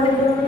Thank you.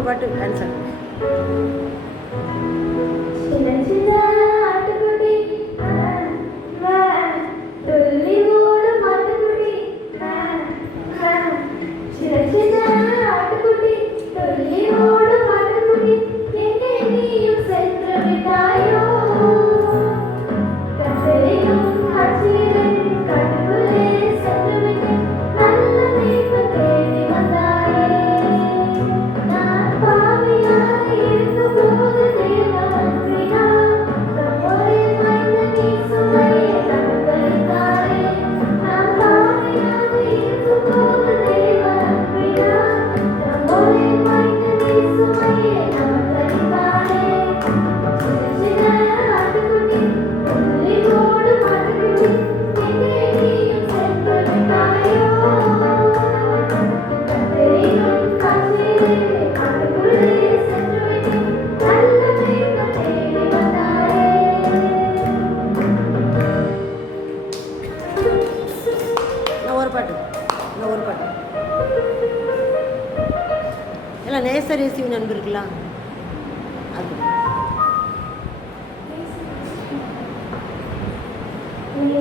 3 பாட்டு dance ஆடு. ஒரு பாட்டு எல்லாம் நேசர் இயேசுவின் அன்பு இருக்கலாம். அது நீ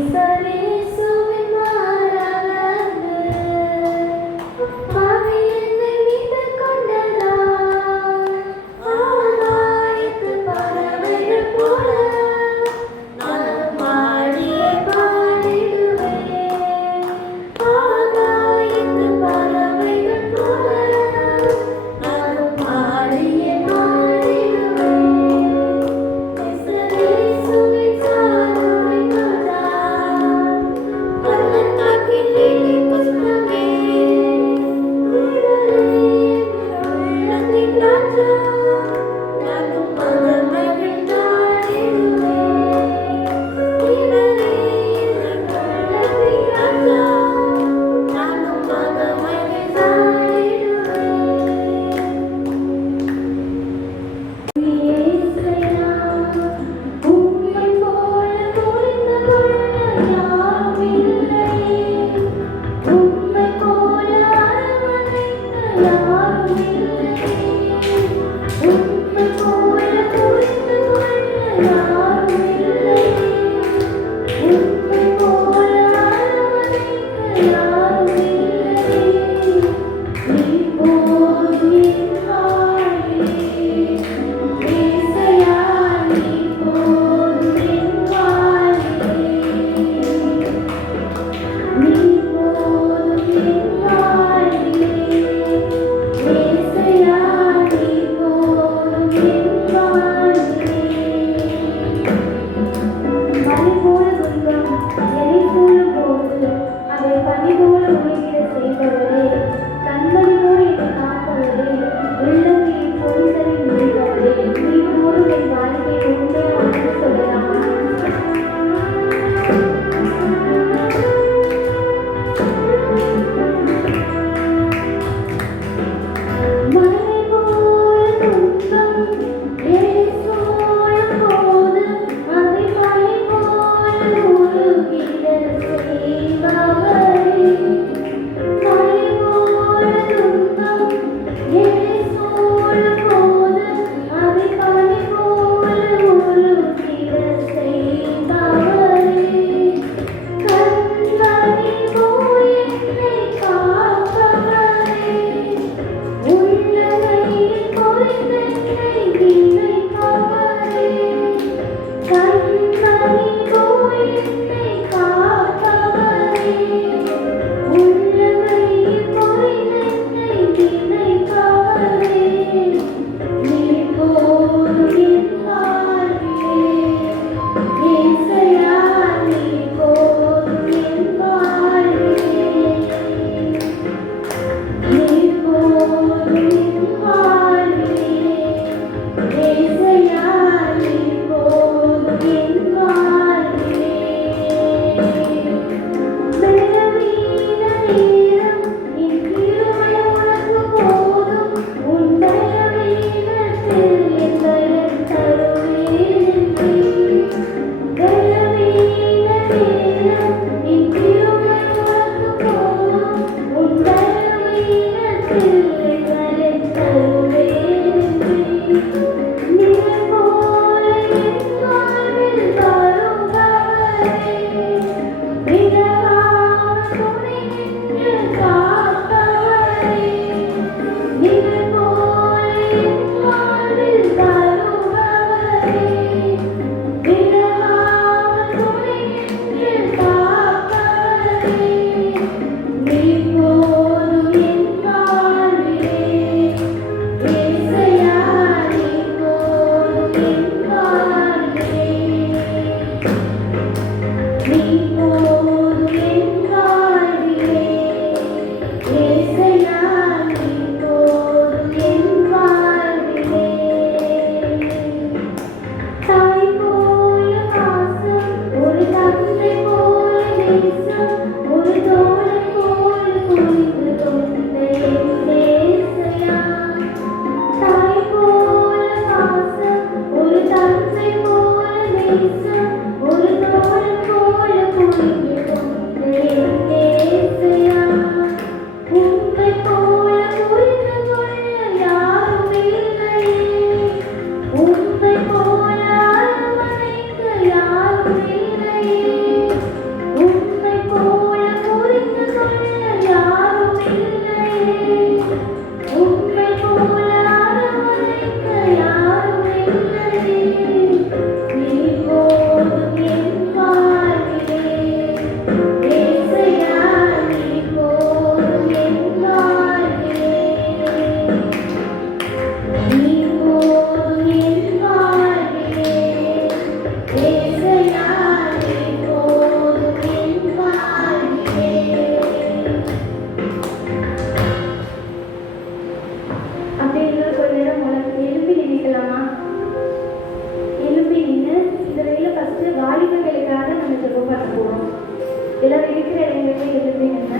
எல்லாரும் இருக்கிற இடங்களிலே எழுப்பி நின்று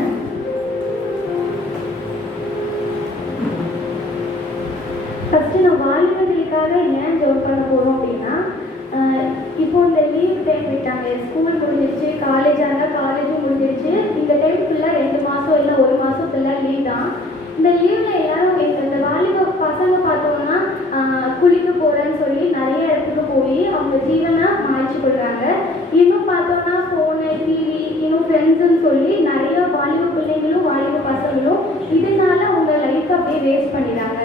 ஃபஸ்ட்டு நான் வாலிபர்களுக்காக ஏன் ஜோப் பண்ண போகிறோம் அப்படின்னா, இப்போ இந்த லீவ் டைம் விட்டாங்க. ஸ்கூல் முடிஞ்சிருச்சு, காலேஜாக இருந்தால் காலேஜும் முடிஞ்சிருச்சு. இந்த டைம் ஃபுல்லாக 2 மாதம் இல்லை 1 மாதம் ஃபுல்லாக லீவ் தான். இந்த லீவில் எல்லாரும் இந்த வாலிப பசங்க பார்த்தோம்னா குளிக்க போகிறேன்னு சொல்லி நிறைய இடத்துக்கு போய் அவங்க ஜீவனை மாய்ச்சி கொள்கிறாங்க. இன்னும் பார்த்தோம்னா ஃபோனு, டிவி, இன்னும் ஃப்ரெண்ட்ஸுன்னு சொல்லி நிறைய வாலிப பிள்ளைங்களும் வாலிப பசங்களும் இதனால உங்கள் லைஃப்பை அப்படியே வேஸ்ட் பண்ணிடுறாங்க.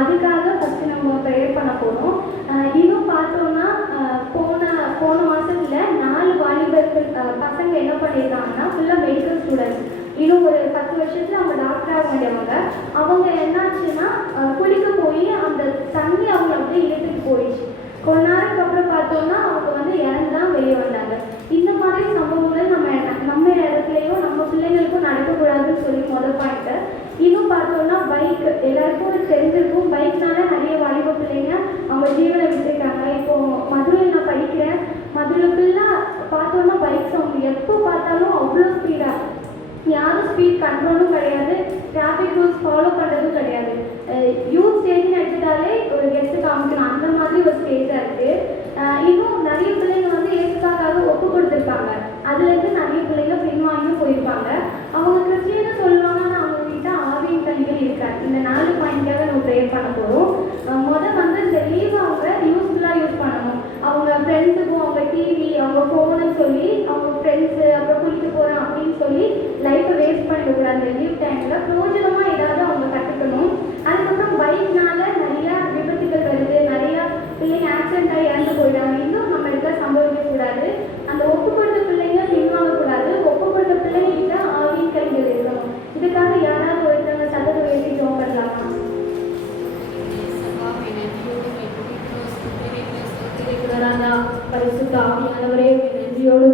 அதுக்காக ஃபஸ்ட்டு நம்ம ப்ரேயர் பண்ண போகிறோம். இன்னும் பார்த்தோன்னா போன மாதத்தில் 4 வாலிபர்கள் பசங்க என்ன பண்ணியிருக்காங்கன்னா ஃபுல்லாக மெடிக்கல் ஸ்டூடெண்ட்ஸ். இன்னும் ஒரு 10 வருஷத்தில் அவங்க டாக்டர் ஆக வேண்டியவங்க. அவங்க என்னாச்சுன்னா குளிக்க போய் அந்த தண்ணி அவங்க அப்படியே இழுத்துட்டு போயிடுச்சு. கொஞ்ச நேரத்துக்கு அப்புறம் பார்த்தோம்னா அவங்க வந்து இறந்துதான் வெளியே வந்தாங்க. இந்த மாதிரி சம்பவங்கள் நம்ம இடத்துலையும் நம்ம பிள்ளைங்களுக்கும் நடக்கக்கூடாதுன்னு சொல்லி முதல் பாயிண்ட்டு. இன்னும் பார்த்தோம்னா பைக் எல்லாருக்கும் தெரிஞ்சிருக்கும். பைக்னால நிறைய வாலிப பிள்ளைங்க அவங்க ஜீவனை விட்டுருக்காங்க. இப்போ மதுரையில் நான் படிக்கிறேன். மதுரையில் ஃபுல்லாக பார்த்தோம்னா பைக்ஸ் அவங்க எப்போ பார்த்தாலும் அவ்வளோ ஸ்பீடாக, யாரும் ஸ்பீட் கண்ட்ரோலும் கிடையாது, டிராஃபிக் ரூல்ஸ் ஃபாலோ பண்ணுறதும் கிடையாது. யூத் ஸ்டேஜ்னு எடுத்துட்டாலே ஒரு கெஸ்ட்டு காமிக்கணும், அந்த மாதிரி ஒரு ஸ்டேஜாக இருக்குது. இன்னும் நிறைய பிள்ளைங்க வந்து ஏசுக்காக ஒப்பு கொடுத்துருப்பாங்க. அதுலேருந்து நிறைய பிள்ளைங்க பின்வாங்கியும் போயிருப்பாங்க. அவங்க கிறிஸ்டியன்னு சொல்லுவாங்க, ஆனால் அவங்க கிட்ட ஆவியின் கனிகள் இருக்காது. இந்த 4 பாயிண்ட்காக நம்ம ப்ரேயர் பண்ண போகிறோம். வந்து இந்த லீவ் அவங்க யூஸ்ஃபுல்லாக யூஸ் பண்ணணும். அவங்க ஃப்ரெண்ட்ஸுக்கும் அவங்க டிவி, அவங்க ஃபோனுன்னு சொல்லி அவங்க ஃப்ரெண்ட்ஸு அப்புறம் குளிக்க போகிறோம் அப்படின்னு சொல்லி லைஃப்பை வேஸ்ட் பண்ணிடக்கூடாது. இந்த லீவ் டைமில் பிரயோஜனமாக ஏதாவது அவங்க கற்றுக்கணும். அதுக்கப்புறம் பைக்னால நிறையா விபத்துகள் வருது, நிறையா பிள்ளைங்க ஆக்சிடென்ட் ஆகி இறந்து போயிடாங்க. இன்னும் நம்ம இடத்துல சம்பவிக்கக்கூடாது. அந்த ஒப்புக்கொடுத்த பிள்ளைங்க பின்வாங்கக்கூடாது. ஒப்புக்கொடுத்த பிள்ளைங்கிட்ட ஆவியின் கைகள் இருக்கணும். இதுக்காக யாராவது ஒருத்தவங்க சத்தத்தை உயர்த்தி ஜெபம் பண்ணலாமா? பரிசுத்த ஆவியானவரே, நன்றியோடு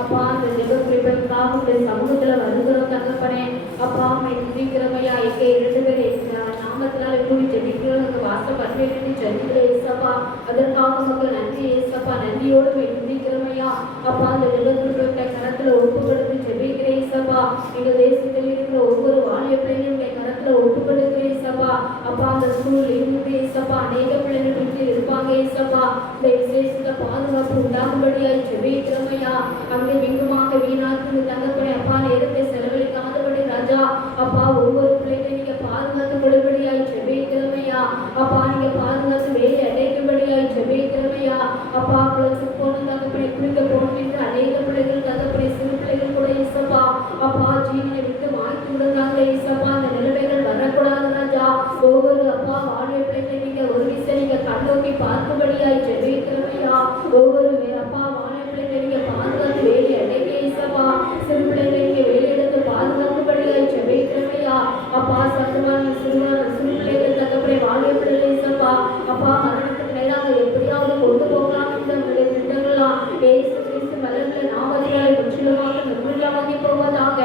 அப்பா அந்த ஜெப குறிப்பிற்காக உடைய சமூகத்துல வருகிறோம் தகப்பனே. அப்பா துதிக்கிறமையா, எங்கே 2 பேர் நாமத்தினால கூடி ஜெபிக்கிறோம் வாசம் பற்றி ஜெபிக்கிறேன் ஏசப்பா. அதற்காக மக்கள் நன்றி ஏசப்பா. நன்றியோடு துதிக்கிறமையா. அப்பா அந்த ஜெப குறிப்பிட்ட கரத்துல ஒப்பு கொடுத்து ஜெபிக்கிறேன் ஏசப்பா. எங்கள் தேசத்தில் இருக்கிற ஒவ்வொரு வாலிய பிள்ளைகளும் கரத்துல ஒப்பு கொடுக்கிறேன் ஏசப்பா. அப்பா அந்த ஸ்கூல் இருந்து ஏசப்பா அநேக பிள்ளைகள் வீட்டில் இருப்பாங்க ஏசப்பா. இந்த விசேஷத்தை பாதுகாப்பு உண்டாகும்படியாய் ஜெபிக்கிறமையா. அங்கே வெங்குமாக வீணாக்கு தகப்பனே அப்பா நேரத்தை செலவழிக்காதபடி ராஜா அப்பா ஒவ்வொரு பிள்ளைகளையும் நீங்க பாதுகாத்து கொடுபடியாய் ஜெபிக்கிறமையா. அப்பா நீங்க பாதுகாத்து வேலை அடைக்கும்படியாய் ஜெபிக்கிறமையா. அப்பா குளத்துக்கு போகணும் தகப்பனை, குளிக்க போகணும் என்று அநேக பிள்ளைகள் தகப்பனை, சிறு பிள்ளைகள் கூட ஏசப்பா அப்பா ஜீவனை விட்டு மாற்றி விடுறாங்களே ஏசப்பா. அந்த நிலைமைகள் வரக்கூடாது ராஜா. ஒவ்வொரு அப்பா வாழிய பிள்ளைகளை நீங்க ஒரு விஷயம் நீங்க கண்ணோக்கி பார்க்கும்படியாய் ஜெபிக்கிறமையா. ஒவ்வொரு அப்பா வாழிய பிள்ளைகளை நீங்க பாதுகாத்து வேலை அடைக்க ஏசப்பா. சிறு பிள்ளைகளை நீங்க வேலை எடுத்து பாதுகாக்கும்படியாய் ஜெபிக்கிறமையா. அப்பா சத்துவான சிறு பிள்ளைகள் தகப்பனை வாழிய பிள்ளைகள் ஏசப்பா அப்பா மரணத்துக்கு நேராக எப்படியாவது கொண்டு போகலாம் இந்த திட்டங்கள்லாம் ஏசு கிறிஸ்து மலர்களை நாமதிகளை முற்றிலுமாக நிர்மூலமாகி போவதாக,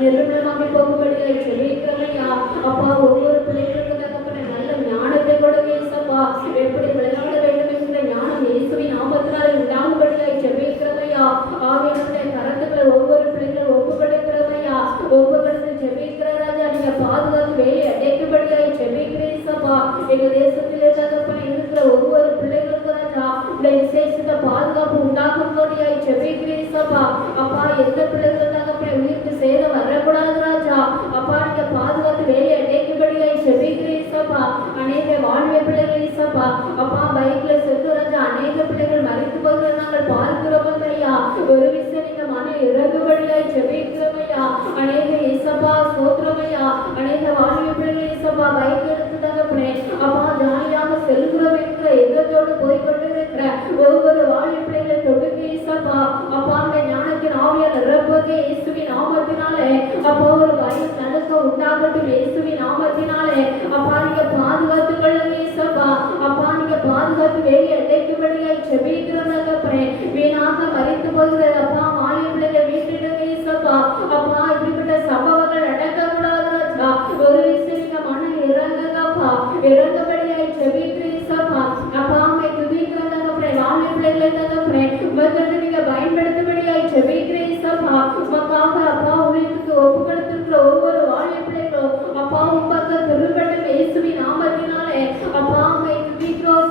நிர்மூலமாகி போகும்படியாய் ஜெபிக்கிறமையா. அப்பா ஒவ்வொரு பிள்ளைகளுக்கு தகப்பனை நல்ல ஞானத்தை கொடுங்க ஏசப்பா. எப்படி விளையாட வேண்டும் என்கிற ஞானம் இயேசுவின் நாமத்தினாலே உண்டாகும்படியாய் ஜெபிக்கிறமையா. ஆவியினுடைய கரத்துக்களை ஒவ்வொரு பிள்ளைகளும் ஒப்புக்கொடுக்கிறமையா. ஒப்புக்கொடுத்து ஜெபிக்கிற ராஜா நீங்க பாதுகாத்து வேலை அடைக்கும்படியாய் ஜெபிக்கிறேன் ஏசப்பா. எங்க தேசத்திலே தகப்பனை இருக்கிற ஒவ்வொரு பிள்ளைகளுக்கு ராஜா இந்த விசேஷத்தை பாதுகாப்பு உண்டாகும்படியாய் ஜெபிக்கிறேன் ஏசப்பா. அப்பா எந்த பிள்ளைகள் தகப்பனை உயிருக்கு சேதம் வரக்கூடாது ராஜா. அப்பா நீங்க பாதுகாத்து வேலை அடைக்கும்படியாய் ஜெபிக்கிறேன் ஏசப்பா. அநேக வாழ்வை பிள்ளைகள் ஏசப்பா அப்பா பைக்ல செத்து ராஜா அநேக பிள்ளைகள் மறைத்து போகிற நாங்கள் பார்க்கிறோம் ஐயா. ஒரு விஷயம் நீங்க மன இறங்குபடியாய் ஜெபிக்கிறோமையா. அநேக ஏசப்பா சோத்திரமையா. அநேக வாழ்வை பிள்ளைகள் ஏசப்பா பைக் எடுத்து தகப்பனே அப்பா ஜாலியாக செல்கிறோம் என்கிற எண்ணத்தோடு போய்கொண்டு இருக்கிற ஒவ்வொரு வாழ்வை பிள்ளைகளை தொடுங்க ஏசப்பா. அப்பா அந்த ஞானத்தின் ஆவியால் நிரப்புங்க இயேசுவின் நாமத்தினாலே. அப்பா ஒரு பயம் நடுக்கம் உண்டாகட்டும் இயேசுவின் நாமத்தினாலே. அப்பா நீங்க பாதுகாத்துக் கொள்ளுங்க இயேசப்பா. அப்பா நீங்க பாதுகாத்து வேலி அடைக்கும்படியாய் ஜெபிக்கிறோம் தகப்பனே. வீணாக மறித்து போகிற அப்பா வாலிய பிள்ளைகள் மீட்டிடுங்க இயேசப்பா. அப்பா இப்படிப்பட்ட சம்பவங்கள் நடக்கக்கூடாது ராஜா. ஒரு விஷயம் நீங்க மனம் இறங்குங்கப்பா, இறங்கும்படியாய் ஜெபிக்கிறேன் இயேசப்பா. அப்பா உம்மை துதிக்கிறோம் தகப்பனே. வாலிய பிள்ளைகளை தகப்பனே உமக்கு நீங்க பயன்படுத்தும்படியாய் ஜெபிக்கிறேன் இயேசப்பா. உமக்காக அப்பா ஊழியத்துக்கு ஒப்பு கொடுத்திருக்கிற ஒவ்வொரு வாலிய பிள்ளைகளும் அப்பா உமக்கு திரும்பட்டும் இயேசுவின் நாமத்தினாலே. அப்பா உம்மை துதிக்கிறோம்,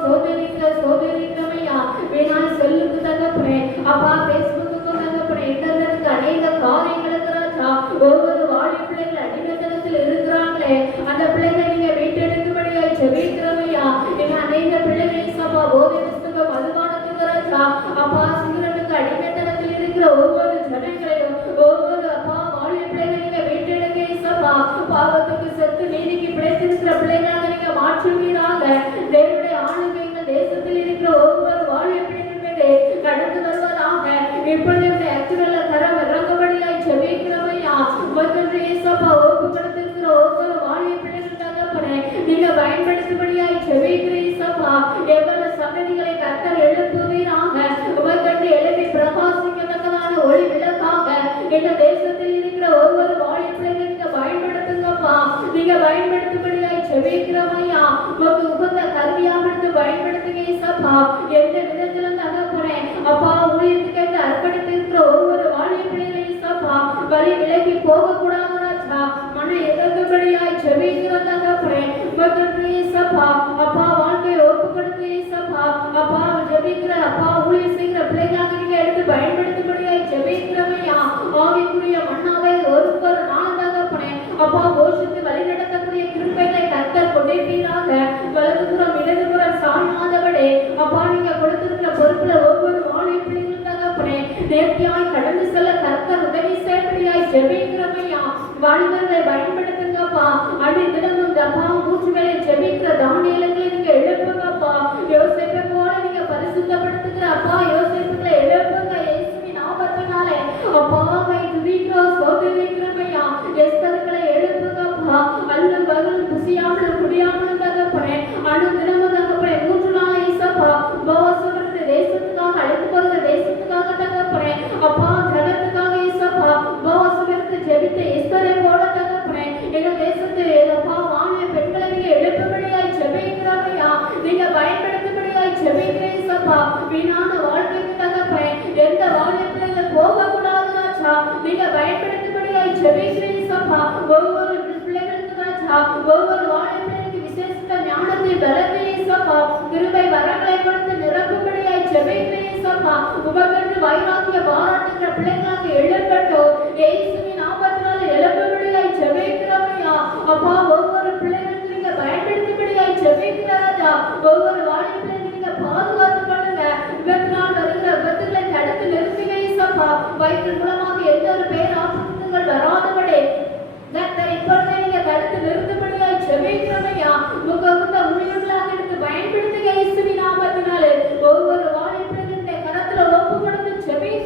சோதரிக்கிறோம் ஐயா. வேணாய் செல்லுக்கு தகப்பனே. அப்பா பேஸ்புக்கு தகப்பனே, இன்டர்நெட்டுக்கு அநேக காரியங்களுக்கு ராஜா ஒவ்வொரு வாலிய பிள்ளைகள் அடிமைத்தனத்தில் இருக்கிறாங்களே, அந்த பிள்ளைகளை நீங்க மீட்டெடுக்கும்படியாய் ஜெபிக்கிறோம் ஐயா. இன்னும் அநேக பிள்ளைகளை சபா போதை புஸ்தகம் மதுபானத்துக்கு ராஜா அப்பா சிகரெட்டுக்கு அடிமைத்தனத்தில் இருக்கிற ஒவ்வொரு ஜனங்களையும் ஒவ்வொரு அப்பா வாலிய பிள்ளைகளை நீங்க மீட்டெடுங்க சபா. பாவத்துக்கு செத்து நீதிக்கு பிழைத்திருக்கிற பிள்ளைகளாக நீங்க மாற்றுவீராக. தேவனுடைய ஆளுகைகள் தேசத்தில் இருக்கிற ஒவ்வொரு வாலிய பிள்ளைகள் மீது கடந்து வருவதாக. இப்பொழுது அச்சுவல்ல கரம் இறங்கும்படியாய் ஜெபிக்கிறோம் ஐயா. உமக்கு சபா ஒப்பு கொடுத்திருக்கிற ஒவ்வொரு வாலிய பிள்ளைகள் தகப்பனே நீங்க பயன்படுத்தும்படியாய் ஜெபிக்கிறேன் சபா. எவ்வளவு சன்னதிகளை கர்த்தர் எழுப்புவீராக. உமக்கு எழுப்பி பிரகாசிக்கத்தக்கதான ஒளி விளக்காக இந்த தேசத்தில் இருக்கிற ஒவ்வொரு வாலிய பிள்ளைகளை நீங்க பயன்படுத்துங்கப்பா. நீங்க பயன்படுத்தும்படியாய் ஜெபிக்கிறோம் ஐயா. உமக்கு உகந்த கருவியாக எடுத்து பயன்படுத்துங்க சபா. எந்த விதத்திலும் தகப்பனே அப்பா ஊழியத்துக்கு என்று அர்ப்பணித்திருக்கிற ஒவ்வொரு வாலிய பிள்ளைகளையும் சபா வழி விலகி போகக்கூடாது ராஜா. மன எதிர்ப்புபடியாய் ஜெபிக்கிறோம் தகப்பனே. உமக்கு சபா அப்பா வாழ்க்கையை ஒப்பு கொடுத்து சபா அப்பா ஜெபிக்கிற அப்பா ஊழியம் செய்கிற பிள்ளைகளாக நீங்க எடுத்து பயன்படுத்தும்படியாய் ஜெபிக்கிறோம் ஐயா. ஆவிக்குரிய மண்ணாவை ஒரு நாள் தகப்பனே அப்பா போஷித்து வழிநடத்தக்கூடிய கிருபைகளை கர்த்தர் கொண்டிருப்பீராக. வலதுபுறம் இடதுபுறம் சாயாதபடி அப்பா நீங்க கொடுத்திருக்கிற பொறுப்புல ஒவ்வொரு வாலிய பிள்ளைகளும் தகப்பனே நேர்த்தியாய் கடந்து செல்ல கர்த்தர் உதவி செய்யபடியாய் ஜெபிக்கிறோம் ஐயா. வாலிபர்களை பயன்படுத்துங்கப்பா. அடி தினமும் அப்பா மூச்சு வேலை ஜெபிக்கிற தானியேலுங்களை நீங்க எழுப்புங்கப்பா. யோசேப்பை போல நீங்க பரிசுத்தப்படுத்துகிற அப்பா யோசேப்புகளை எழுப்புங்க இயேசுவின் நாமத்தினாலே. அப்பா உம்மை துதிக்கிறோம், சோதரிக்கிறோம் ஐயா. எஸ்தர்களை எழுப்புங்கப்பா. அல்லும் பகலும் குசியாமலும் குடியாமலும் தகப்பனே அணு தினமும் தகப்பனே 3 நாள் இயேசப்பா உபவாசமிருந்து தேசத்துக்காக அழைத்து போகிற தேசத்துக்காக தகப்பனே அப்பா ஜனத்துக்காக இயேசப்பா உபவாசமிருந்து ஜெபித்த எஸ்தரை போல தகப்பனே எங்கள் தேசத்தில் அப்பா வாலிய பெண்களை நீங்க எழுப்பும்படியாய் ஜெபிக்கிறோம் ஐயா. நீங்க பயன்படுத்தும்படியாய் ஜெபிக்கிறேன் இயேசப்பா. வீணான வாழ்க்கைக்கு தகப்பனே எந்த வாலிய பிள்ளைகள் போகக்கூடாது ராஜா. நீங்க பயன்படுத்தும்படியாய் ஜெபிக்கிறேன் இயேசப்பா. ஒவ்வொரு பிள்ளைகளுக்கு ராஜா ஒவ்வொரு வாலிய பிள்ளைகளுக்கு விசேஷ ஞானத்தை பலத்தை இயேசப்பா கிருபை வரங்களை கொடுத்து நிரப்பும்படியாய் ஜெபிக்கிறேன் இயேசப்பா. உமக்கு வைராக்கிய பாராட்டுகிற பிள்ளைகளாக எழுப்பட்டும் இயேசுவின் நாமத்தினாலே எழுப்பும்படியாய் ஜெபிக்கிறோம் ஐயா. அப்பா ஒவ்வொரு பிள்ளைகளுக்கு நீங்க பயன்படுத்தும்படியாய் ஜெபிக்கிறோம் ராஜா. ஒவ்வொரு வாலிய பிள்ளைகளை நீங்க பாதுகாத்துக் கொள்ளுங்க. விபத்தினால் வருகிற விபத்துகளை தடுத்து நிறுத்துங்க இயேசப்பா. வயிற்றின் மூலமாக எந்த ஒரு பேர் ஆபத்துகள் வராதபடி கர்த்தர் இப்பொழுதே நீங்க தடுத்து நிறுத்தும்படியாய் ஜெபிக்கிறோம் ஐயா. உங்க ஊழியர்களாக எடுத்து பயன்படுத்துங்க இயேசுவின் நாமத்தினாலே. ஒவ்வொரு வாலிய பிள்ளைகளுடைய கரத்துல ஒப்பு கொடுத்து ஜெபிக்கிறோம்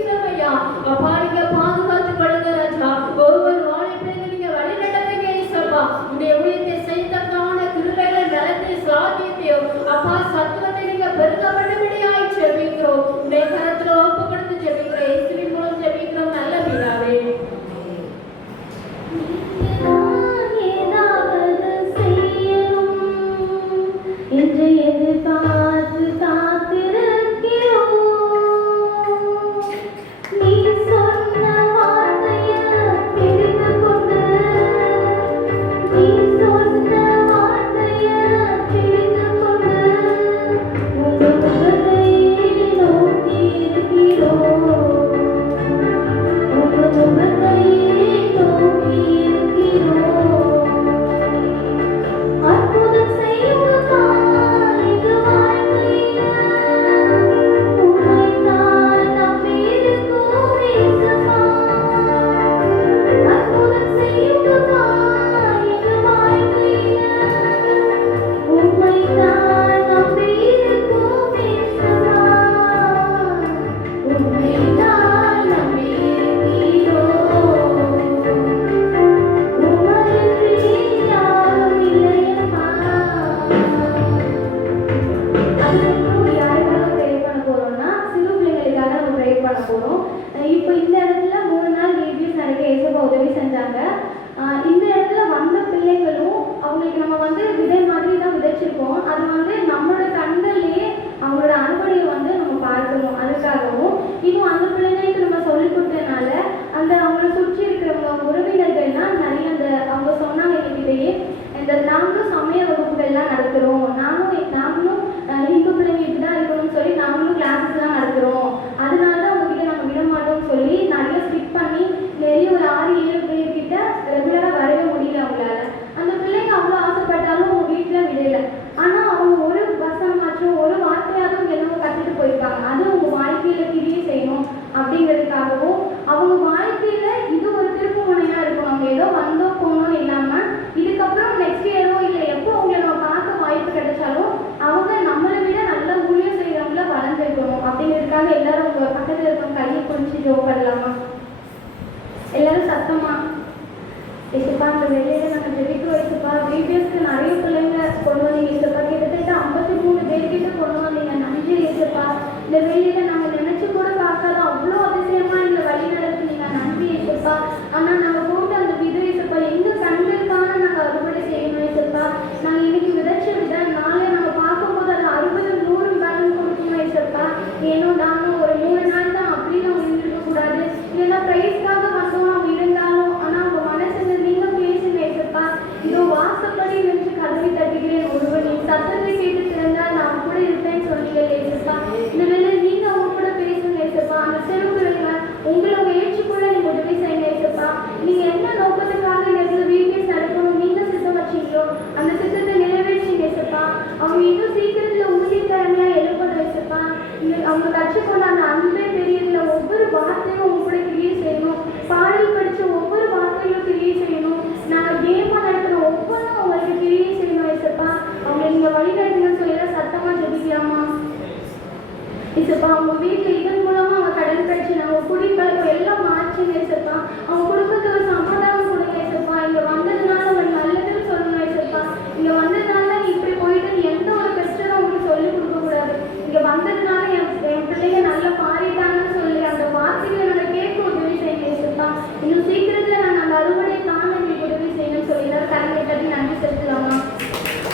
அவங்க குடும்பத்துல ஒரு சமாதானம் கொடுங்க ஏசப்பா. இங்க வந்ததுனால ஒரு நல்லதுன்னு சொல்லணும் ஏசப்பா. இங்க வந்ததுனால நீ இப்படி போயிட்டு எந்த ஒரு பெஸ்ட்டும் அவங்களுக்கு சொல்லிக் கொடுக்க கூடாது. இங்க வந்ததுனால என் பிள்ளைங்க நல்லா மாறிட்டாங்கன்னு சொல்லி அந்த வார்த்தைகளை நான் கேட்க உதவி செய்யணும் ஏசப்பா. இன்னும் சீக்கிரத்துல நான் அந்த அறுவடை தாங்க எங்களுக்கு உதவி செய்யணும்னு சொல்லி எல்லாரும் கரங்களை தட்டி நன்றி செலுத்தலாமா?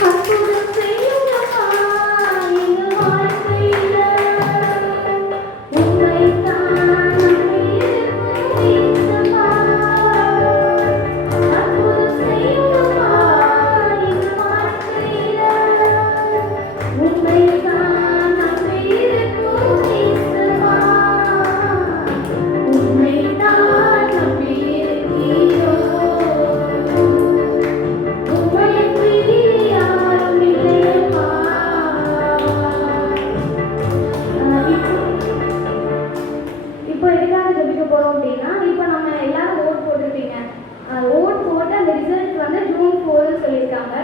அற்புதம் செய்யுங்கப்பா எங்க வாழ்க்கையில, உம்மைத்தான் நம்பியிருக்கும் ஏசப்பா. அற்புதம் செய்யுங்கப்பா எங்க வாழ்க்கையில, உம்மைத்தான் நம்பியிருக்கும் ஏசப்பா. உம்மைத்தான் நம்பியிருக்கிறோம். இப்போ எதுக்காக ஜெபிக்க போறோம் அப்படின்னா, இப்போ நம்ம எல்லாரும் ஓட் போட்டிருப்பீங்க. ஓட் போட்டு அந்த ரிசல்ட் வந்து ஜூன் 4 சொல்லியிருக்காங்க.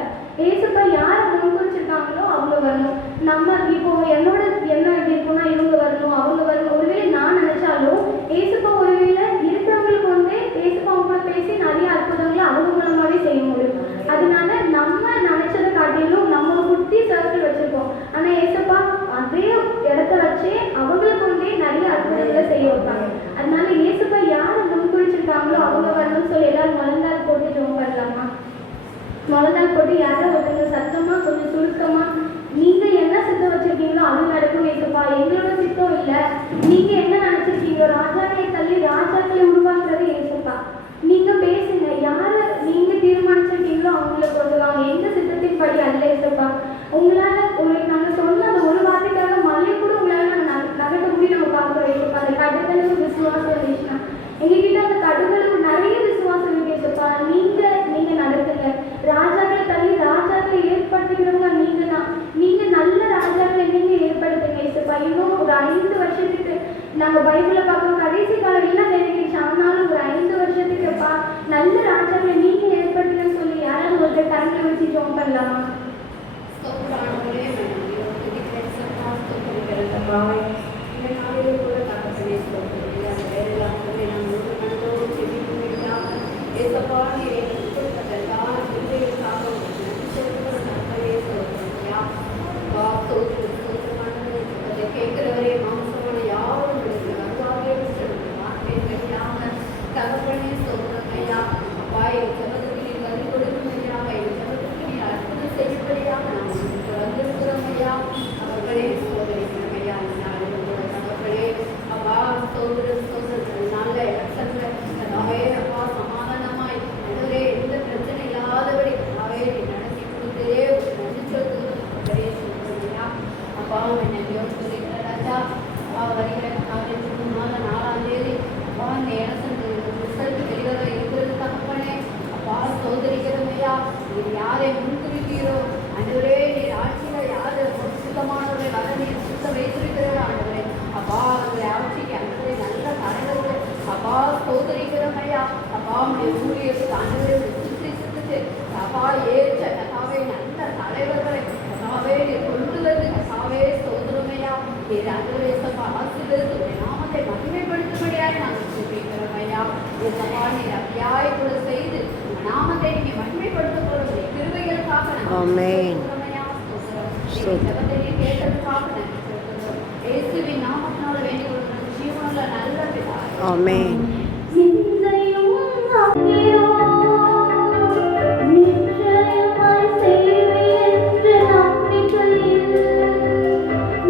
ஏசப்பா யாரை முன்குறிச்சிருக்காங்களோ அவங்க வரணும். நம்ம இப்போ என்னோட என்ன எப்படி இருக்குன்னா, இவங்க வரணும் அவங்க வரணும். ஒருவேளை நான் நினைச்சாலும் ஏசப்பா ஒருவேளை இருக்கிறவங்களுக்கு வந்து ஏசப்பா அவங்க கூட பேசி நிறைய அற்புதங்களை அவங்க மூலமாவே செய்ய முடியும். அதனால நம்ம நினைச்சதை காட்டிலும் நம்ம ஒரு குட்டி சர்க்கிள் வச்சிருக்கோம். ஆனா ஏசப்பா அதே இடத்த வச்சே அவங்களுக்கு கொண்டே நிறைய அற்புதங்களை செய்ய வைப்பாங்க. அதனால ஏசப்பா யாரை முன்குறிச்சிருக்காங்களோ அவங்க வரணும்னு சொல்லி எல்லாரும் முழந்தால் போட்டு ஜெபம் பண்ணலாமா? முழந்தால் போட்டு யாரோ ஒருத்தங்க சத்தமா கொஞ்சம் சுருக்கமா, நீங்க என்ன சித்தம் வச்சிருக்கீங்களோ அது நடக்கும் ஏசப்பா. எங்களோட சித்தம் இல்ல, நீங்க என்ன நினைச்சிருக்கீங்க, ராஜாக்களை தள்ளி ராஜாக்களை உருவாக்குறது ஏசப்பா. நீங்க பேசுங்க, யார நீங்க தீர்மானிச்சிருக்கீங்களோ அவங்கள கொண்டு வாங்க. எங்க சித்தத்தின் படி அல்ல ஏசப்பா. உங்களால உங்களுக்கு நாங்க சொன்ன அந்த ஒரு வார்த்தைக்காக மழை கூட உங்களால நகட்ட முடியும் நம்ம பார்க்குறோம் ஏசப்பா. அந்த கடுகளுக்கு விசுவாசம் இருந்துச்சுன்னா எங்ககிட்ட அந்த கடுகளுக்கு நிறைய விசுவாசம் இருக்கு ஏசப்பா. நீங்க நடத்துங்க. ராஜாக்களை தள்ளி ராஜாக்களை ஏற்படுத்துகிறவங்க நீங்க தான். நீங்க நல்ல ராஜாக்களை நீங்க ஏற்படுத்துங்க ஏசப்பா. இன்னும் ஒரு 5 வருஷத்துக்கு நாங்க பைபிளை பார்க்கணும், கடைசி காலம் எல்லாம் நெருங்கிடுச்சு. ஆனாலும் ஒரு 5 வருஷத்துக்குப்பா நல்ல ராஜாக்களை நீங்க ஏற்படுத்துங்கன்னு சொல்லி யாராவது ஒருத்தர் கரங்களை வச்சு ஜெபம் பண்ணலாமா? கேட்கிறவரே மாம்சமான யாரும் வருவாவே தகப்பனே சொல்றமையா அப்பா என் ஜபத்துக்கு நீ வரி கொடுக்குமையாக என் ஜபத்துக்கு நீ அற்புதம் செய்யப்படியாக நாம் உங்களுக்கு வந்திருக்கிறோமையா. அவர்களே சோதரிக்கிறமையா தகப்பனே அப்பா சோதர நல்ல எலெக்ஷன்ல அதாவே அப்பா சமாதானமாய் நடுவரே எந்த பிரச்சனை இல்லாதபடி அதாவே நீ நடத்தி கொடுத்ததே நன்றி சொல்லுங்க சொல்றமையா. அப்பா என்னை சொல்லிக்கிற ராஜா அப்பா வருகிற ஜூன் மாதம் 4ஆம் தேதி அப்பா இந்த எலெக்ஷன் ரிசல்ட் வெளிவர இருக்கிறது தகப்பனே. அப்பா சோதரிக்கிறமையா நீர் யாரை முன்குறிப்பீரோ ஆண்டவரே, நீர் ஆட்சியில யாரு சுத்தமானவரை வர நீர் சுத்த வைத்திருக்கிறவர் ஆண்டவரே. அப்பா அவருடைய ஆட்சிக்கு ஆண்டவரே நல்ல தலைவர்கள் அப்பா சோதரிக்கிறமையா. அப்பா உடைய ஊழியருக்கு ஆண்டவரே சுத்திட்டு அப்பா ஏற்ற கதாவே நல்ல தலைவர்களை கதாவே நீர் கொண்டு வந்து கதாவே சோதரமையா. நீர் ஆண்டவரே சப்பா ஆசீர்வதித்து நாமத்தை மகிமைப்படுத்தும்படியாக நாங்கள் சொல்லிக்கிறோமையா. சப்பா நீர் அப்படியாய் கூட செய்து நாமத்தை நீங்க மகிமைப்படுத்த போறது கிருபைகளுக்காக இயேசுவின் நாமத்தினால வேண்டிக் கொள்கிறோம் ஜீவனுள்ள நல்ல பிதாவே. ஆமென். நிச்சயமாய் செய்வேன் என்ற நம்பிக்கையில்,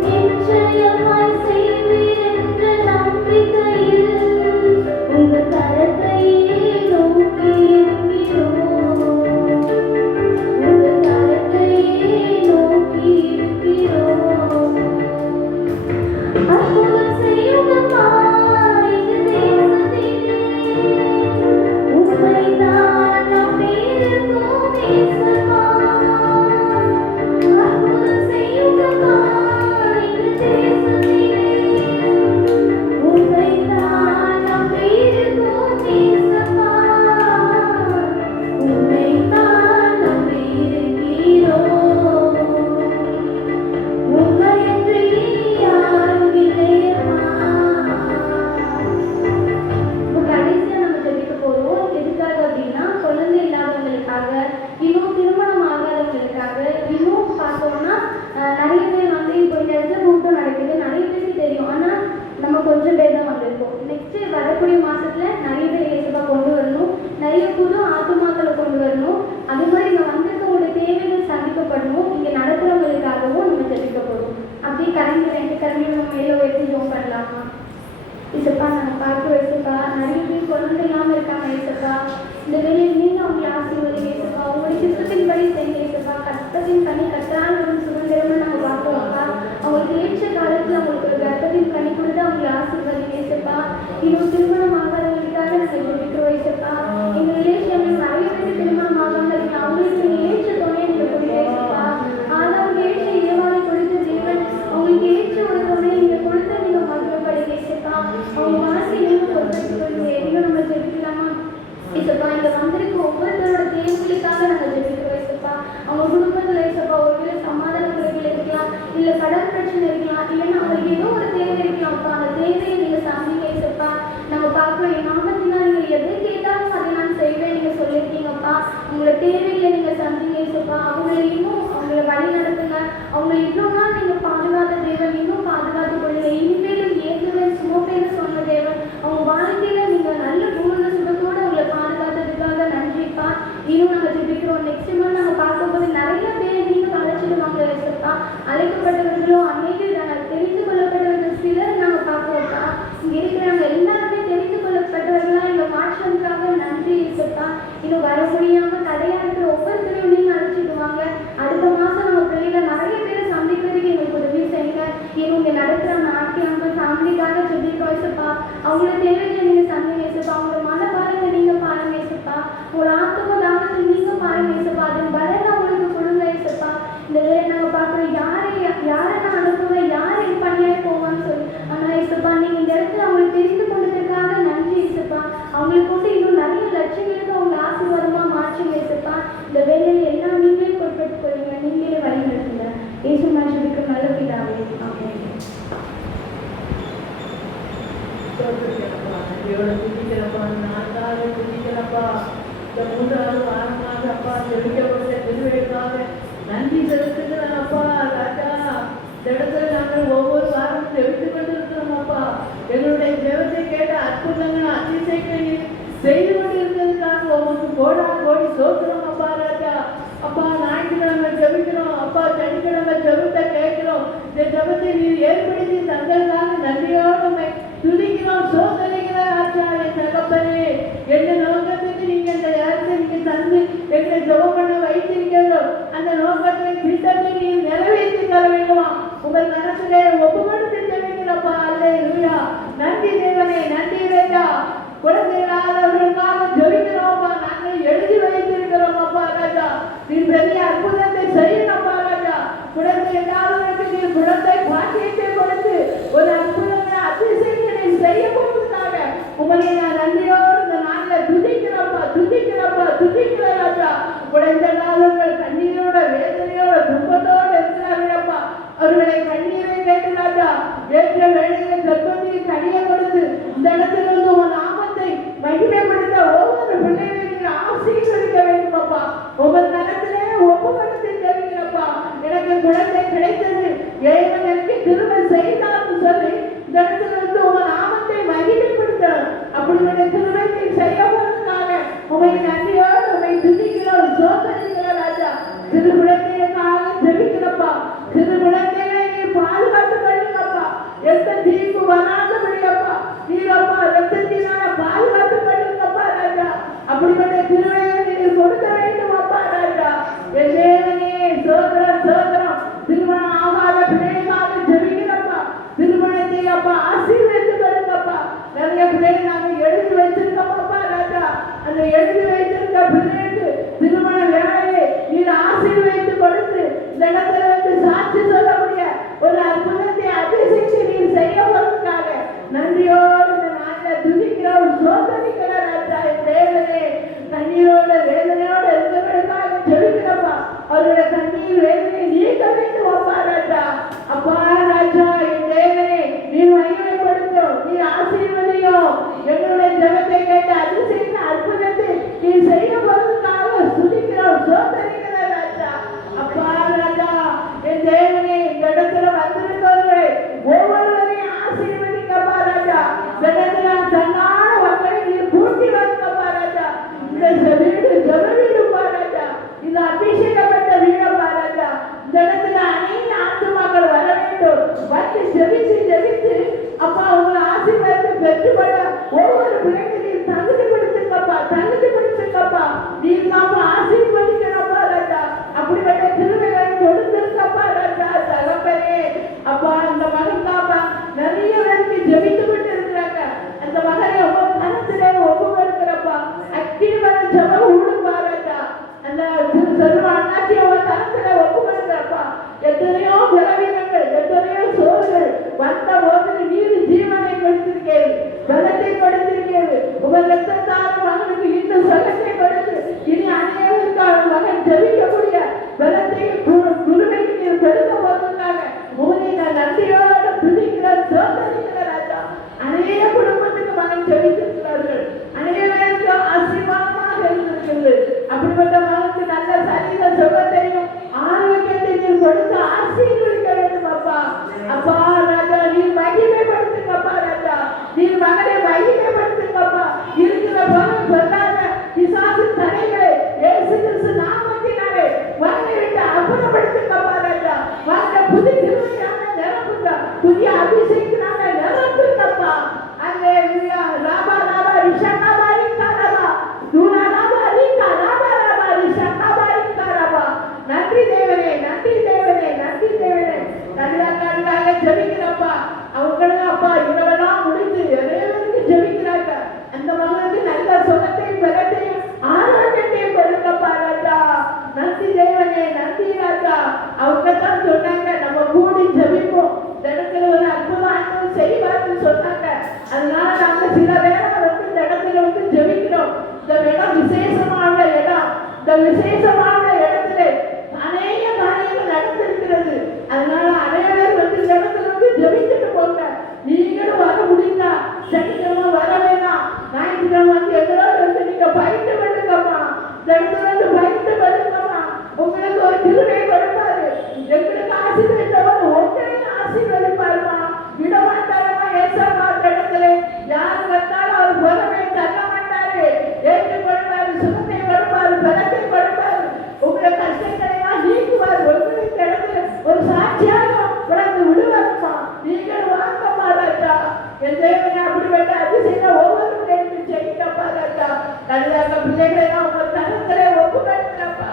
நிச்சயமாய் செய்வேன் என்ற நம்பிக்கையில் உங்க கரத்தையே நோக்கி இருக்கிறோம். உங்க கரத்தையே நோக்கி இருக்கிறோம். அற்புதம் செய்யுங்கப்பா எங்க தேசத்தில். நிறைய பேர் வந்து இப்போ இந்த இடத்துல கூட்டம் நடக்குது, நிறைய பேருக்கு தெரியும். ஆனால் நம்ம கொஞ்சம் பேர் தான் வந்திருக்கோம். நெக்ஸ்ட்டு வரக்கூடிய மாதத்தில் நிறைய பேர் ஏசப்பா கொண்டு வரணும், நிறைய புது ஆத்துமாக்களை கொண்டு வரணும். அதே மாதிரி இங்கே வந்திருக்கவங்களோட தேவைகள் சந்திக்கப்படணும். இங்கே நடக்கிறவங்களுக்காகவும் நம்ம ஜெபிக்கப்படும். அப்படியே கரண்டி 2 கரண்டி நம்ம மேலே உயர்த்தி ஜோம் பண்ணலாமா? ஏசப்பா நாங்கள் பார்க்க ஏசப்பா, நிறைய பேர் குழந்தை இல்லாமல் இருக்காங்க ஏசப்பா. இந்த வேலையில் நீங்கள் அவங்களை ஆசீர்வதிங்க ஏசப்பா. உங்களுடைய சித்தத்தின்படி செய்யுங்க ஏசப்பா. கர்த்தத்தின் கனி கர்த்தரால் வரும் சுதந்திரம்னு நாங்கள் பார்க்குவோம்ப்பா. அவங்களுக்கு ஏற்ற காலத்தில் அவங்களுக்கு ஒரு கர்த்தத்தின் கனி கொடுத்து அவங்களை ஆசீர்வதிங்க ஏசப்பா. இன்னும் திருமணம் ஆகாதவங்களுக்காக நாங்கள் ஜெபிக்கிறோம் ஏசப்பா. எங்கள் ரிலேஷன்ல நிறைய பேர் திருமணம் ஆகாமல் இருக்கலாம். அவங்களுக்கு நீங்கள் ஏற்ற துணையை நீங்கள் கொடுங்க ஏசப்பா. ஆதவங்க ஏற்ற இயவானை கொடுத்த தேவன் அவங்களுக்கு ஏற்ற ஒரு துணையை நீங்கள் கொடுத்து நீங்கள் மகிழ்வப்படுங்க ஏசப்பா. அவங்க மனசையும் பொறுத்து கொள்ளுங்க. எதையும் நம்ம ஜெபிக்கலாமா ஏசப்பா? இங்கே வந்திருக்க ஒவ்வொருத்தரோட தேவைகளுக்காக நாங்கள் ஜெபிக்கிறோம் ஏசப்பா. அவங்க குடும்பத்தில் ஏசப்பா ஒருவேளை சமாதான குறைகள் இருக்கலாம், இல்லை கடன் பிரச்சனை இருக்கலாம், இல்லைன்னா அவங்களுக்கு ஏதோ ஒரு தேவை இருக்கலாம்ப்பா. அந்த தேவையை நீங்கள் சந்திங்க ஏசப்பா. நம்ம பார்க்குறோம், என் நாமத்தினால் நீங்கள் எதை கேட்டாலும் அதை நான் செய்வேன் நீங்கள் சொல்லியிருக்கீங்கப்பா. உங்களோட தேவைகளை நீங்கள் சந்திங்க ஏசப்பா. அவங்களை இன்னும் அவங்கள வழி நடத்துங்க. அவங்களை இவ்வளோ நாள் நீங்கள் பாதுகாத்த தேவன் இன்னும் பாதுகாத்து கொள்ளுங்க. இனிமேலும் ஏற்றுவேன் சுமப்பேன்னு சொன்ன தேவன் அவங்க வாழ்க்கையில் நீங்கள் நல்ல பூர்ண சுகத்தோடு அவங்களை பாதுகாத்ததுக்காக நன்றிப்பா. இன்னும் நாங்கள் ஜெபிக்கிறோம். நெக்ஸ்ட் மந்த் நாங்கள் பார்க்கும்போது நிறைய பேர் நீங்கள் அழைச்சிடுவாங்க ஏசப்பா. அழைக்கப்பட்டவர்களும் அநேகர் தெரிந்து கொள்ளப்பட்டவர்கள் சிலர் நாங்கள் பார்க்குறோம்ப்பா. இங்கே இருக்கிறவங்க எல்லாருமே தெரிந்து கொள்ளப்பட்டவர்களாக எங்கள் மாற்றத்துக்காக நன்றி ஏசப்பா. இன்னும் வர முடியாமல் தடையாக இருக்கிற ஒவ்வொருத்தரையும் நீங்கள் அழைச்சிடுவாங்க. அடுத்த மாதம் நம்ம பிள்ளைகளை நிறைய பேரை சந்திக்கிறதுக்கு எங்களுக்கு உதவி செய்யுங்க. இன்னும் இங்கே நடக்கிற நாட்டியம் ஃபேமிலிக்காக ஜெபிக்கிறோம் ஏசப்பா. அவங்களோட தேவைகளை நீங்கள் சந்திங்க ஏசப்பா. அவங்களோட மனபாரத்தை நீங்கள் பாருங்க ஏசப்பா. உங்களோட ஆத்ம தானத்தை நீங்கள் பாருங்க ஏசப்பா. அதன் பலனை அவங்களுக்கு கொடுங்க ஏசப்பா. இந்த வேலை நாங்கள் பார்க்குறோம், யாரை நான் அனுப்புவேன், யார் என் பணியாக போவான்னு சொல்லி. ஆனால் ஏசப்பா நீங்கள் இந்த இடத்துல அவங்களுக்கு தெரிந்து கொண்டதுக்காக நன்றி ஏசப்பா. அவங்களுக்கு கொண்டு இன்னும் நிறைய லட்சங்களுக்கு அவங்க ஆசீர்வாதமாக மாற்றுங்க ஏசப்பா. இந்த வேலையில் எல்லாம் நீங்களே பொறுப்பெடுத்துக் கொள்ளுங்க, நீங்களே வழி நடத்துங்க. இயேசு மனுஷனுக்கு நல்ல பிதாவே ஆமென். இந்த 3வது வாரமாக அப்பா ஜெபிக்கப்பட்ட திருவிழைக்காக நன்றி செலுத்துகிறேன் அப்பா. ராஜா, இந்த இடத்துல நாங்கள் ஒவ்வொரு வாரமும் ஜெபித்துக் கொண்டிருக்கிறோம் அப்பா. எங்களுடைய ஜெபத்தை கேட்ட அற்புதங்கள் அதிசயங்களை செய்து கொண்டிருக்கிறதுக்காக உங்களுக்கு கோடி சோத்திரம் அப்பா. ராஜா அப்பா, ஞாயிற்றுக்கிழமை ஜெபிக்கிறோம் அப்பா, சனிக்கிழமை ஜெபத்தை கேட்கிறோம். இந்த ஜெபத்தை நீர் ஏற்படுத்தி தந்ததுக்காக நன்றியோடு துதிக்கிறோம், சோதனைகிற ராஜா. என் தகப்பனே, என்ன நோக்கத்துக்கு நீங்க இந்த நேரத்தை நீங்க தந்து எங்களை ஜெபம் பண்ண வைத்திருக்கிறோம், அந்த நோக்கத்தை திட்டத்தை நீங்க நிறைவேற்றி தர வேண்டுமா உங்கள் கரத்திலே ஒப்புக்கொடுத்து ஜெபிக்கிறப்பா. அல்லேலூயா. நன்றி தேவனே, நன்றி ராஜா. குழந்தைகளாதவர்களுக்காக ஜெபிக்கிறோம்ப்பா. நாங்கள் எழுதி வைத்திருக்கிறோம் அப்பா. ராஜா, நீ பெரிய அற்புதத்தை செய்யணும்ப்பா. ராஜா, குழந்தை இல்லாதவர்களுக்கு நீ குழந்தை பாக்கியத்தை கொடுத்து ஒரு அற்புதங்களை அதிசயத்தை நீ செய்ய போவதற்காக உங்களை நான் நன்றியோடு இந்த நாளில் துதிக்கிற ராஜா. குழந்தை இல்லாதவர்கள் கண்ணீரோட வேதனையோட துன்பத்தோடு இருக்கிறார்களப்பா. அவர்களை கண்ணீரை கேட்டு ராஜா ஏற்ற வேலையை கற்பனை கனியை கொடுத்து இந்த இடத்திலிருந்து உன் நாமத்தை மகிமைப்படுத்த ஒவ்வொரு பிள்ளைகளையும் ஆசீர்வதிக்க வேண்டும் அப்பா. ஒவ்வொரு நேரத்திலே ஒப்புக்கொடுத்து தெரிவிக்கிறப்பா. எனக்கு குழந்தை கிடைத்தது, ஏவன் எனக்கு திரும்ப செய்தான்னு சொல்லி இந்த இடத்திலிருந்து உன் நாமத்தை மகிமைப்படுத்த அப்படிப்பட்ட திருமணத்தை செய்ய போவதற்காக உமை நன்றியோடு உமை துதிக்கிறோம், சோதனைக்கிறோம் ராஜா. சிறு குழந்தைகளுக்காக ஜெபிக்கிறப்பா. சிறு குழந்தைகளை நீ பாதுகாத்து பண்ணுங்கப்பா. எந்த தீர்ப்பு வராதபடியப்பா நீரப்பா ரத்தத்தினால பாதுகாத்து பண்ணுங்கப்பா ராஜா. அப்படிப்பட்ட திருவையை நீர் கொடுக்க வேண்டும் அப்பா. ராஜா, என் தேவனே, சோதரம் திருமணம் ஆகாத பிள்ளைகளாக ஜெபிக்கிறப்பா. திருமணத்தை அப்பா ஆசீர்வதித்து வருங்கப்பா. நிறைய பிள்ளைகள் நாங்கள் எழுதி வச்சிருக்கோம் அப்பா. ராஜா, அந்த எழுதி வைத்திருக்க பிள்ளைகளுக்கு திருமண வேலையை நீர் ஆசீர்வதித்து கொடுத்து இந்த இடத்துல வந்து சாட்சி சொல்லக்கூடிய ஒரு அற்புதத்தை அதிசயத்தை நீர் செய்ய போவதற்காக நன்றியோடு இந்த நாளில் துதிக்கிறோம், சோதனைக்கிற ராஜா. என் தேவனே, கண்ணீரோட வேதனையோட இருக்கிறவர்களுக்காக ஜெபிக்கிறப்பா. அவருடைய கண்ணீர் வேதனை நீக்க வேண்டும் அப்பா. ராஜா அப்பா. ராஜா, என் தேவனே, நீர் மகிமைப்படுத்தும், நீர் ஆசீர்வதியும். எங்களுடைய ஜெபத்தை கேட்டு அதிசயத்தை அற்புதத்தை நீர் செய்ய போவதற்காக துதிக்கிறோம், சோதனைக்கிற ராஜா. அப்பா. ராஜா, என் தேவனே, ஜெபிக்கக்கூடிய பலத்தையும் குருவைக்கு நீர் கொடுக்க போவதற்காக உங்களை நான் நன்றியோட துதிக்கிறேன், சோதரிக்கிறேன் ராஜா. அநேக குடும்பத்துக்கு மகன் ஜெபித்திருக்கிறார்கள், அநேக பேருக்கு ஆசீர்வாதமாக இருந்திருக்கிறது. அப்படிப்பட்ட மகனுக்கு நல்ல சரீர சுகத்தையும் ஆரோக்கியத்தை நீர் கொடுத்து ஆசீர்வதிக்க வேண்டும் அப்பா. அப்பா ராஜா, நீர் மகிமைப்படுத்துங்கப்பா ராஜா, நீர் மகனை மகிமைப்படுத்துங்கப்பா. இருக்கிற பணம் சொல்லாத பிசாசு தடைகளை இயேசு கிறிஸ்து நாமத்தினாலே மகனை விட்டு அப்புறப்படுத்துங்கப்பா ராஜா. மகனை புது கிருபையால நிரப்புங்க, புதிய அபிஷேகத்தினால நிரப்புங்கப்பா. அல்லேலூயா. ராபா ராபா ரிஷனா பாரிக்கா ராபா தூனா ராபா ரிக்கா ராபா ராபா ரிஷனா பாரிக்கா ராபா. நன்றி தேவனே, நன்றி தேவனே, நன்றி தேவனே. கல்யாணக்காரங்க ஜெபிக்கிறப்பா, அவங்களுக்கு அப்பா இரவெல்லாம் முடித்து நிறைவேற்கு ஜெபிக்கிறாங்க. அந்த மகனுக்கு நல்ல சுகத்தையும் பலத்தையும் ஆரோக்கியத்தையும் கொடுங்கப்பா ராஜா. நன்றி தேவனே, நன்றி ராஜா. அவங்க தான் சொன்னாங்க, நம்ம கூடி ஜெபிப்போம், இந்த இடத்துல ஒரு அற்புதம் ஆண்டவர் செய்வார்னு சொன்னாங்க. அதனால நாங்க சில வேளை வந்து இந்த இடத்துல வந்து ஜெபிக்கிறோம். இந்த இடம் விசேஷமான இடம், இந்த விசேஷமான இடத்துல அநேக காரியங்கள் நடந்திருக்கிறது. அதனால அனைவரும் வந்து இந்த இடத்துல வந்து ஜெபிச்சுட்டு போங்க. நீங்களும் வர முடியுதா? சனிக்கிழமை வர வேணாம், ஞாயிற்றுக்கிழமை வந்து எங்களோட வந்து நீங்க பயிட்டு பண்ணுங்கம்மா. இந்த இடத்துல வந்து பயிட்டு பண்ணுங்கம்மா. உங்களுக்கு ஒரு கிருபையை கொடுப்பாரு, எங்களுக்கு ஆசீர்வதித்தவர் உங்களையும் ஆசீர்வதிப்பாருமா. விடமாட்டாரமா ஏசப்பா. இடத்துல யாரு வந்தாலும் அவர் பொறுமையை தள்ள மாட்டாரு, ஏற்றுக்கொள்வாரு, சுகத்தை கொடுப்பாரு, பலத்தை கொடுப்பாரு, உங்களை கஷ்டங்களையெல்லாம் நீக்குவார். உங்களுக்கு இடத்துல ஒரு சாட்சியாக உனக்கு விடுவாருமா. நீங்கள் வாங்கம்மா ராஜா. என் தேவனை அப்படிப்பட்ட அதிசயம் ஒவ்வொரு பிள்ளைகளும் செய்யுங்கப்பா ராஜா. கருதாக பிள்ளைகளெல்லாம் உங்க தரத்திலே ஒப்புக்கட்டுங்கப்பா.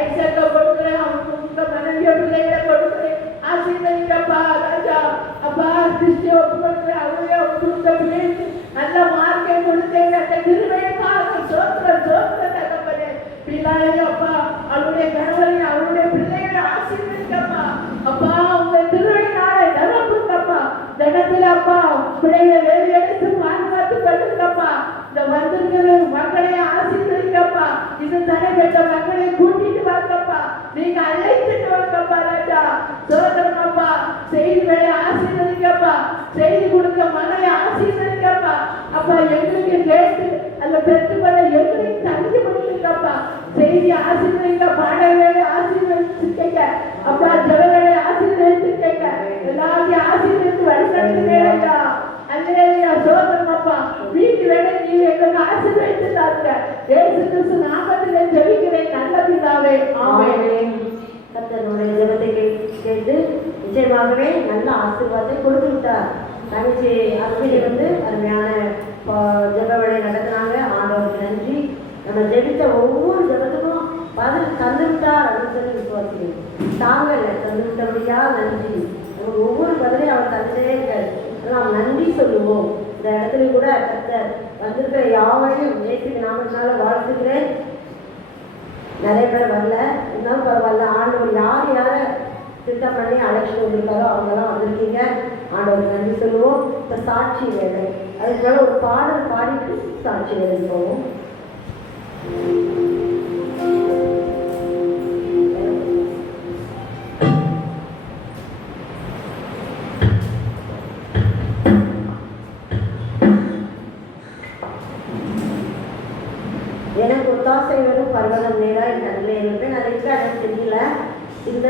ஐசக்க கொடுக்குறேன், உங்க மனைவிய பிள்ளைகளை கொடுக்குறேன், ஆசீர்வதிங்கப்பா ராஜா. அப்பா கிறிஸ்டிய ஒப்புக்கொடுக்குறேன், அவங்களே ஒப்புக்க பிள்ளைக்கு நல்ல மார்க்கை கொடுத்தேங்க. அந்த கிருபையைக்காக சோத்திரம் சோத்திரம் தகப்பனே. பிள்ளையும் அப்பா அவருடைய கணவரையும் அவருடைய பிள்ளைகளை ஆசீர்வதிங்கப்பா. அப்பா உங்க திருவிழாவை நிரப்புங்கப்பா. இந்த இடத்துல அப்பா பிள்ளைகளை வேறு எடுத்து பாதுகாத்து கொள்ளுங்கப்பா. இந்த வந்திருக்கிற மக்களை ஆசீர்வதிங்கப்பா. இது தடைப்பட்ட மக்களை கூட்டிட்டு வாங்கப்பா. நீங்க அழைத்துட்டு வாங்கப்பா ராஜா. சோதரமாப்பா செய்திகளை ஆசீர்வதிங்கப்பா. செய்தி கொடுக்க மகளை ஆசீர்வதிங்கப்பா. அப்பா எங்களுக்கு கேட்டு அந்த பெற்றுக்கொள்ள எங்களுக்கு தகுதி கொடுத்துங்கப்பா. செய்தி ஆசீர்வதிங்க, பாடல்களை ஆசீர்வதிச்சுக்கங்க அப்பா, ஜெபங்களை ஆசீர்வதிச்சுக்கங்க, எல்லாத்தையும் ஆசீர்வதித்து வழிநடத்துங்க. அல்லேலூயா. சோதரமாப்பா வீட்டு வேலை நீங்க எங்களுக்கு ஆசீர்வதித்து தாருங்க. இயேசு கிறிஸ்து நாமத்திலே ஜெபிக்கிறேன் நல்ல பிதாவே, ஆமென். கர்த்தருடைய ஜெபத்தை கேட்டு நிச்சயமாகவே நல்ல ஆசீர்வாதத்தை கொடுத்து விட்டார். தங்கச்சி அஸ்வினி வந்து அருமையான ஜெப வேலை நடத்தினாங்க. ஆண்டவருக்கு நன்றி. நம்ம ஜெபித்த ஒவ்வொரு ஜெபத்துக்கும் பதில் தந்து விட்டார் அப்படின்னு சொல்லி விசுவாசிக்கிறேன். தாங்கல தந்து விட்டபடியா நன்றி. நமக்கு ஒவ்வொரு பதிலையும் அவர் தந்தே இருக்காரு. நாம் நன்றி சொல்லுவோம். இந்த இடத்துல கூட கர்த்தர் வந்திருக்கிற யாவையும் இயேசுவின் நாமத்தினால வாழ்த்துக்கிறேன். நிறைய பேர் வரல, இருந்தாலும் பரவாயில்ல. ஆண்டவர் யார் யாரை திட்டம் பண்ணி அழைச்சிட்டு வந்திருக்காரோ அவங்கெல்லாம் வந்திருக்கீங்க. ஆண்டவருக்கு நன்றி சொல்லுவோம். இப்போ சாட்சி வேலை, அதுக்கு மேலே ஒரு பாடல் பாடிட்டு சாட்சி வேலை போவோம். எனக்கு ஒத்தாசை வரும் பர்வதம் நேரா என் நன்மை இருப்பேன். நான் இருக்கிற எனக்கு தெரியல, இந்த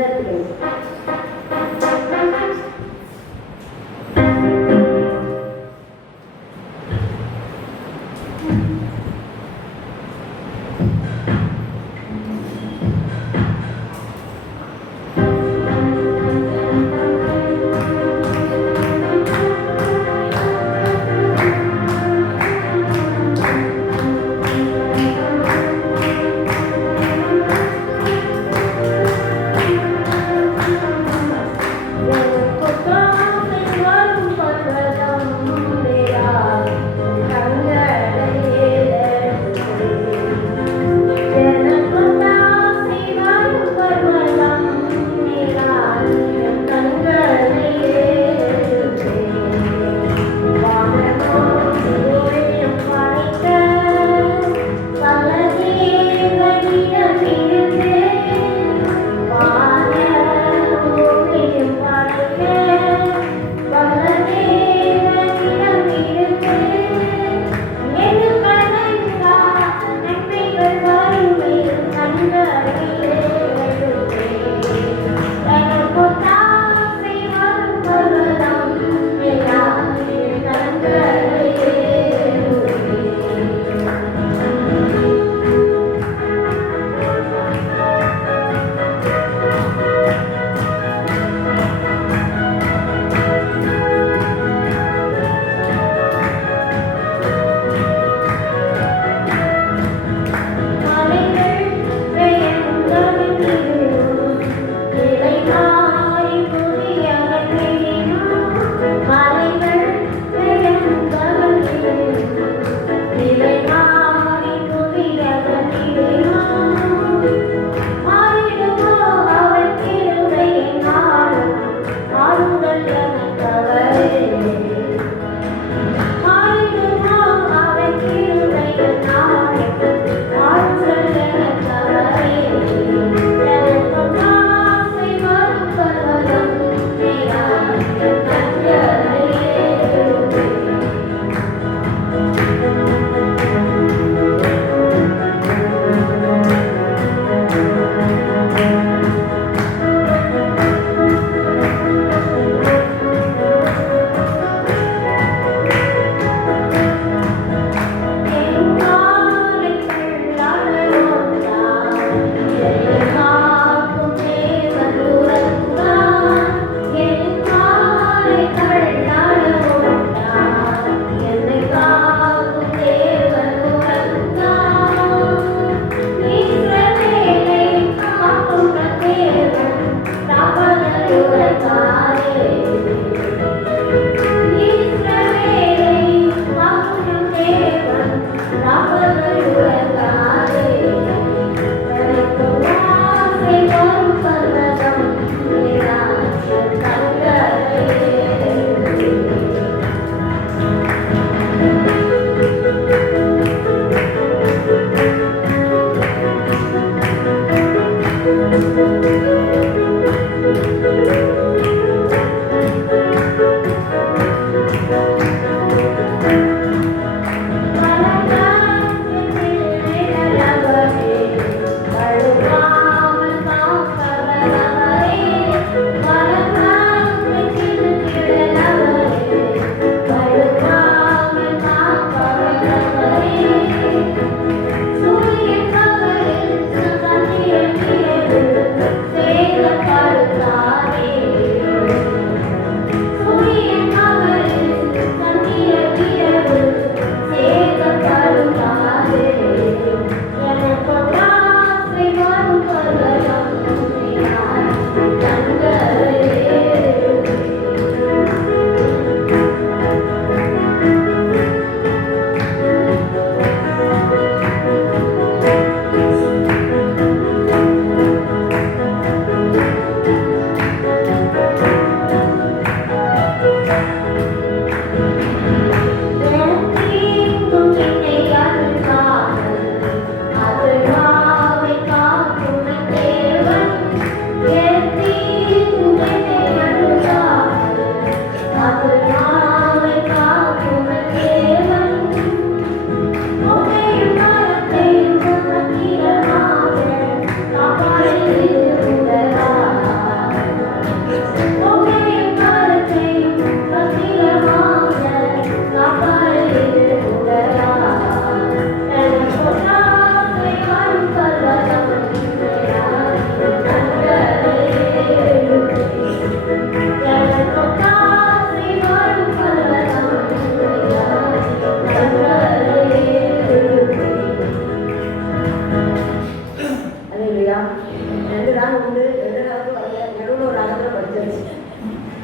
2 நாள் உண்டு 2 நாளுக்கு வரல நடுவில் ஒரு ராகத்தில் படிச்சாச்சு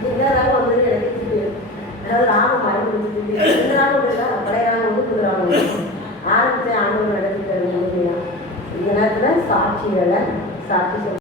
என்ன ராகம் வந்து எனக்கு தெரியும் அதாவது ராகம் மறந்து முடிச்சுட்டு 2 நாள் உண்டு தான் பழைய ராகம் வந்து புது ராகம் ஆரம்பித்து ஆண்டவர் நடத்திட்டு இந்த நேரத்தில் சாட்சி வேலை சாட்சி